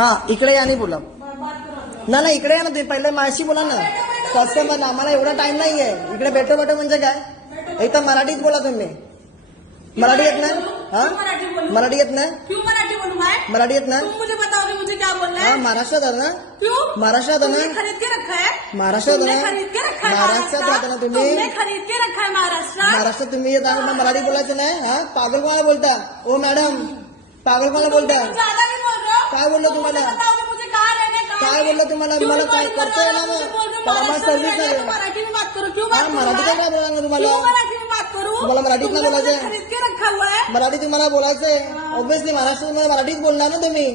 हा इकडे या, नाही बोला ना, नाही इकडे या ना तुम्ही, पहिले माझ्याशी बोला ना. कस्टमर, आम्हाला एवढा टाइम नाहीये. इकडे भेटो भेटो म्हणजे काय, एकदम मराठीत बोला तुम्ही. मराठी येत ना? हाँ मराठी येत ना? क्यों मराठी बोलूं मैं? मराठी येत ना? तुम मुझे बताओगे मुझे क्या बोलना है? हाँ महाराष्ट्रात आहे ना? क्यों? महाराष्ट्रात आहे तुमने ना? खरीद के रखा है? महाराष्ट्रात तुमने आहे ना? खरीद के रखा है महाराष्ट्रात राहता ना तुम्ही? तुमने खरीद के रखा है महाराष्ट्र? महाराष्ट्रात तुम्ही येत आहे, मग मराठी बोलायचं नाही. हा पागल कोणाला बोलता? ओ मॅडम, पागल कोणाला बोलता? ज्यादा नहीं बोल रहे हो? काय बोललो तुम्हाला? बताओगे मुझे कहाँ रहना है? काय बोललो तुम्हाला? मला काय करतोय ना मग, पण आम्हाला सर्व्हिस आहे. मराठी में बात करो. क्यों हा बात मराठी काय बोला ना तुम्हाला? क्यों मराठी में बात करूं? तुम्हाला मराठीत नाही बोलायचं? खरीद के रखा हुआ है. मराठी तुम्हाला बोलायचंय ऑब्विसली. महाराष्ट्रात मराठीत बोलणार ना तुम्ही.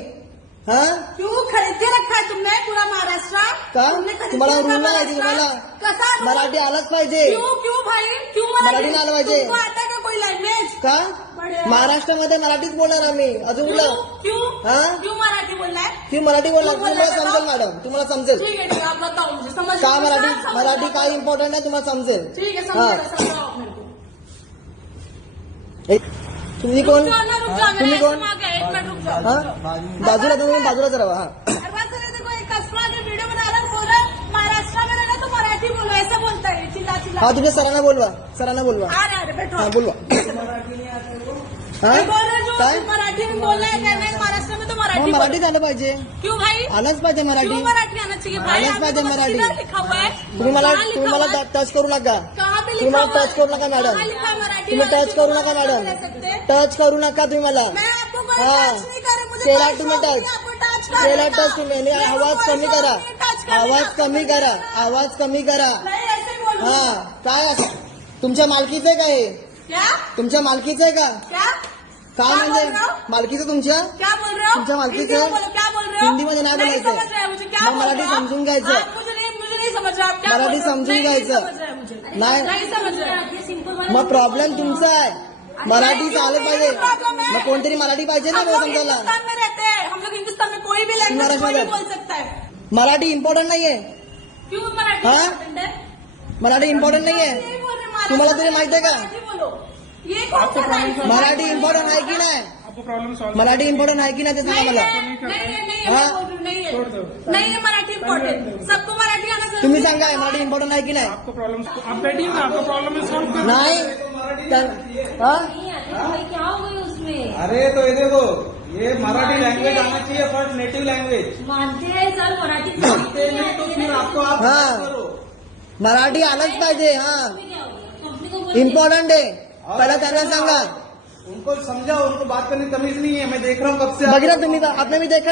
हा क्यों खरीद के रखा है तुमने पूरा महाराष्ट्र? का तुमने खरीद के तुम्हाला रखा रूल नाही महाराष्ट्र? तुम्हाला? कसा rule? मराठी आलंच पाहिजे. क्यों क्यों भाई क्यों मराठी नाही आलं पाहिजे. तुमको आता है का कोई लैंग्वेज? का बढ़िया. महाराष्ट्रामध्ये मराठीच बोलणार आम्ही. अजून क्यों कुठलं? क्यों हा क्यों मराठी बोलना है? ती मराठी बोलणार तू बोलला तुम्हाला का? समजेल मॅडम, तुम्हाला समजेल ठीक है आप बताओ मुझे समझ का मराठी. समझ- मराठी काय इम्पॉर्टंट आहे तुम्हाला समजेल. ठीक है हाँ. समझाओ आप मेरे को. तुम्ही कोण? रुक जाओ ना, रुक जाओ. तुम्ही मेरा कोण? ऐसे मांगा, एक मिनट रुक जाओ. हा बाजूला तुम्ही बाजूलाच राहा. हा हर बात से देखो एक कस्टमर के वीडियो बना रहा है, बोल रहा है महाराष्ट्र में रहना तो मराठी बोलो, ऐसा बोलता है चिल्ला चिल्ला. हा तुमच्या सरांना बोलवा, सरांना बोलवा. आ रहे बैठो. हा बोलवा. हा मैं बोल रहा हूँ जो काय मराठी में बोलना है कहना है महाराष्ट्र में तो मग मराठी बोलो. मराठीत आलं पाहिजे. क्यों भाई आलंच पाहिजे मराठी. क्यों मराठी आना चाहिए भाई? आलंच आपने पाहिजे तो मराठी. किधर लिखा हुआ है? तुम्ही मला कहाँ लिखा तुम्ही हुआ मला है? टच करू नका. कहाँ पे तुम्ही लिखा मला हुआ है? टच करू नका मॅडम. कहाँ लिखा है मराठी? तुम्ही टच करू नका मॅडम. नहीं रह सकते. टच करू नका तुम्ही मला. मैं आपको कोई हाँ. टच नहीं कर रही, मुझे केला कोई तुम्ही शौक नहीं टच. आपको टच करने केला का. टच तुम्ही. मेरे को आवाज कोई कमी शौक करा, नहीं टच करने आवाज का. कमी करा, आवाज कमी करा. नहीं ऐसे बोलूं. हा काय असं तुमच्या मालकीचं आहे का हे? क्या तुमच्या मालकीचं आहे का? क्या काय क्या म्हणजे बोल रहे हो? मालकीचं तुमच्या? क्या बोल रहे हो? तुमच्या मालकीचं? हिंदी में बोलो, क्या बोल रहे हो? हिंदीमध्ये नाही बोलायचं. समझ रहे हैं मुझे क्या मग बोल मराठी रहे हो? समजून घ्यायचं. आप मुझे नहीं समझ रहे आप क्या मराठी बोल रहे हो? समजून नहीं घ्यायचं. समझ रहे हैं मुझे. नाही. नहीं समझ रहे. मग प्रॉब्लेम तुमचा आहे. मराठी चालत पाहिजे. मग कोणतरी मराठी पाहिजे ना हम लोग समजायला. हिंदुस्तान में रहते हैं, हम लोग हिंदुस्तान में कोई भी लैंग्वेज महाराष्ट्र कोई भी में. बोल सकता है. मराठी इम्पॉर्टंट नाहीये. क्यों मराठी हाँ? important है? मराठी इम्पॉर्टंट नाहीये. नहीं बोल रहे, महाराष्ट्र तुम्हाला तरी में माहिती आहे का? मराठी बोलो. ये कौन सा लाइन है? मराठी इम्पॉर्टंट आहे की नाही? आपको प्रॉब्लम सॉल्व मराठी इम्पॉर्टंट आहे की नाही ते सांगा नहीं मला. है, नहीं है, हाँ? मैं बोल रही हूँ, नहीं है. छोड़ दो. नहीं है मराठी इम्पोर्टेंट. सबको मराठी आना जरूरी तुम्ही है. सांगा मराठी इम्पॉर्टंट आहे की नाही? आपको प्रॉब्लम आप बैठिए ना, आपका प्रॉब्लम सॉल्व कर. नाही हा? क्या हो गई उसमें? अरे तो ये देखो, ये मराठी लैंग्वेज आना चाहिए फर्स्ट, नेटिव लैंग्वेज. मानते हैं सर मराठी मानते नहीं तो फिर आपको आप हाँ. बात करो. मराठी आलंच पाहिजे. हा कंपनी को बोलिए. इम्पॉर्टंट आहे. पहिला त्यांना सांगा. उनको समझाओ, उनको बात करने की तमीज नहीं है. मैं देख रहा हूँ कब से. बघितलं तुम्ही का? आपने मी देखा